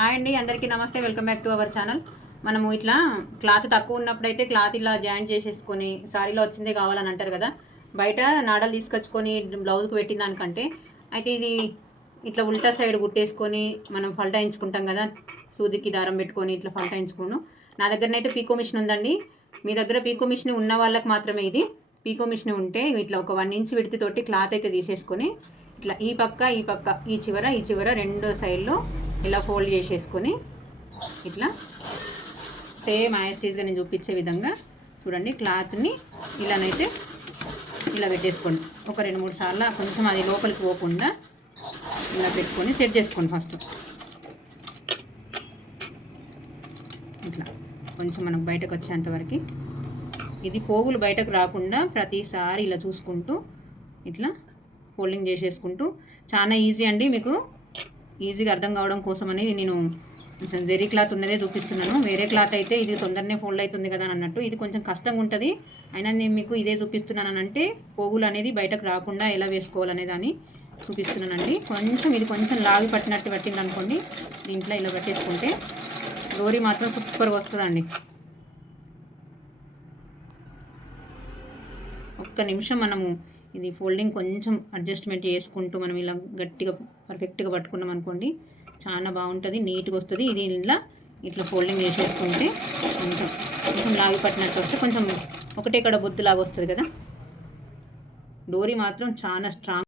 Hi అండి అందరికీ నమస్తే. Welcome back to our channel మనము ఇట్లా క్లాత్ తక్కువ ఉన్నప్పుడైతే క్లాత్ ఇలా జాయింట్ చేసేసుకొని సారీలో వచ్చిందే కావాలని అంటారు కదా. బయట నాడలు తీసుకొచ్చుకొని బ్లౌజ్కి పెట్టిన దానికంటే అయితే ఇది ఇట్లా ఉల్టా సైడ్ కుట్టేసుకొని మనం ఫల్టాయించుకుంటాం కదా. సూదికి దారం పెట్టుకొని ఇట్లా ఫల్టాయించుకున్నాను నా దగ్గరనైతే పీకో మిషన్ ఉందండి. మీ దగ్గర పీకో మిషన్ ఉన్న వాళ్ళకి మాత్రమే ఇది. పీకో మిషన్ ఉంటే ఇట్లా ఒక వన్ ఇంచ్ విడితి తోటి క్లాత్ అయితే తీసేసుకొని ఇట్లా ఈ పక్క ఈ పక్క ఈ చివర ఈ చివర రెండు సైడ్లో ఇలా ఫోల్డ్ చేసేసుకొని ఇట్లా సేమ్ యాస్టీస్గా నేను చూపించే విధంగా చూడండి క్లాత్ని ఇలానైతే ఇలా పెట్టేసుకోండి. ఒక రెండు మూడు సార్లు కొంచెం అది లోపలికి పోకుండా ఇలా పెట్టుకొని సెట్ చేసుకోండి ఫస్ట్. ఇట్లా కొంచెం మనకు బయటకు వచ్చేంతవరకు ఇది పోగులు బయటకు రాకుండా ప్రతిసారి ఇలా చూసుకుంటూ ఇట్లా ఫోల్డింగ్ చేసేసుకుంటూ చాలా ఈజీ అండి మీకు ఈజీగా అర్థం కావడం కోసం అనేది నేను కొంచెం జెరీ క్లాత్ ఉన్నదే చూపిస్తున్నాను. వేరే క్లాత్ అయితే ఇది తొందరనే ఫోల్డ్ అవుతుంది కదా అని అన్నట్టు. ఇది కొంచెం కష్టంగా ఉంటుంది. అయినా నేను మీకు ఇదే చూపిస్తున్నాను అంటే పోగులు అనేది బయటకు రాకుండా ఎలా వేసుకోవాలనే దాన్ని చూపిస్తున్నానండి. కొంచెం ఇది కొంచెం లాగి పట్టినట్టు పట్టింది అనుకోండి దీంట్లో ఇలా పట్టేసుకుంటే డోరీ మాత్రం సూపర్గా వస్తుందండి. ఒక్క నిమిషం మనము ఇది ఫోల్డింగ్ కొంచెం అడ్జస్ట్మెంట్ చేసుకుంటూ మనం ఇలా గట్టిగా పర్ఫెక్ట్గా పట్టుకున్నాం అనుకోండి చాలా బాగుంటుంది నీట్గా వస్తుంది. ఇది ఇలా ఇట్లా ఫోల్డింగ్ చేసేసుకుంటే కొంచెం కొంచెం లాగి పట్టినట్టు వస్తే కొంచెం ఒకటే ఇక్కడ బొద్దు లాగా వస్తుంది కదా? డోరీ మాత్రం చాలా స్ట్రాంగ్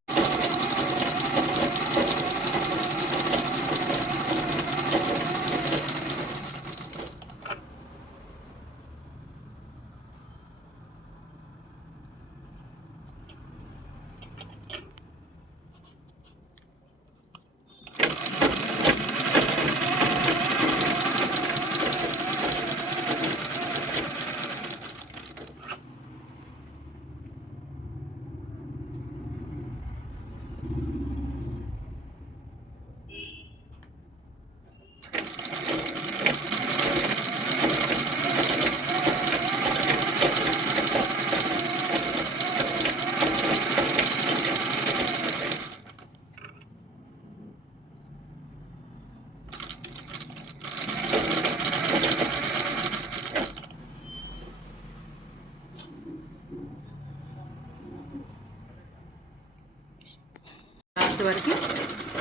లాస్ట్ వరకు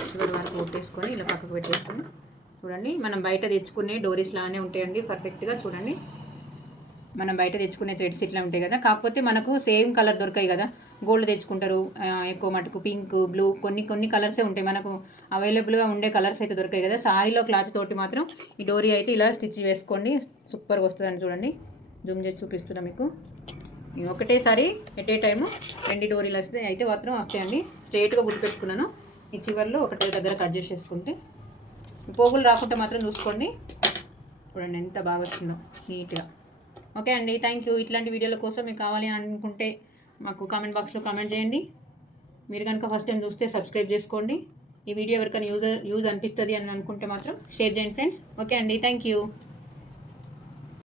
చివరి వరకు కొట్టేసుకొని ఇలా పక్కకు పెట్టేసుకొని చూడండి మనం బయట తెచ్చుకునే డోరీస్ లానే ఉంటాయండి పర్ఫెక్ట్గా చూడండి. మనం బయట తెచ్చుకునే థ్రెడ్స్ ఇట్లా ఉంటాయి కదా. కాకపోతే మనకు సేమ్ కలర్ దొరకాయి కదా. గోల్డ్ తెచ్చుకుంటారు ఎక్కువ మటుకు పింక్ బ్లూ కొన్ని కొన్ని కలర్సే ఉంటాయి. మనకు అవైలబుల్గా ఉండే కలర్స్ అయితే దొరకాయి కదా. సారీలో క్లాత్ తోటి మాత్రం ఈ డోరీ అయితే ఇలా స్టిచ్ వేసుకోండి. సూపర్గా వస్తుందని చూడండి. జూమ్ చేసి చూపిస్తున్నా మీకు. ఒకటేసారి ఎట్ ఏ టైము రెండు డోరీలు వస్తే అయితే మాత్రం వస్తాయండి. స్ట్రైట్గా గుర్తు పెట్టుకున్నాను ఈ చివర్లో ఒకటే దగ్గర కట్ చేసేసుకుంటే పోగులు రాకుండా మాత్రం చూసుకోండి. చూడండి ఎంత బాగా వచ్చిందో నీట్గా. ఓకే అండి థ్యాంక్ యూ. ఇట్లాంటి వీడియోల కోసం మీకు కావాలి అనుకుంటే మాకు కామెంట్ బాక్స్లో కామెంట్ చేయండి. మీరు కనుక ఫస్ట్ టైం చూస్తే సబ్స్క్రైబ్ చేసుకోండి. ఈ వీడియో ఎవరికైనా యూజ్ యూజ్ అనిపిస్తుంది అని అనుకుంటే మాత్రం షేర్ చేయండి ఫ్రెండ్స్. ఓకే అండి థ్యాంక్ యూ.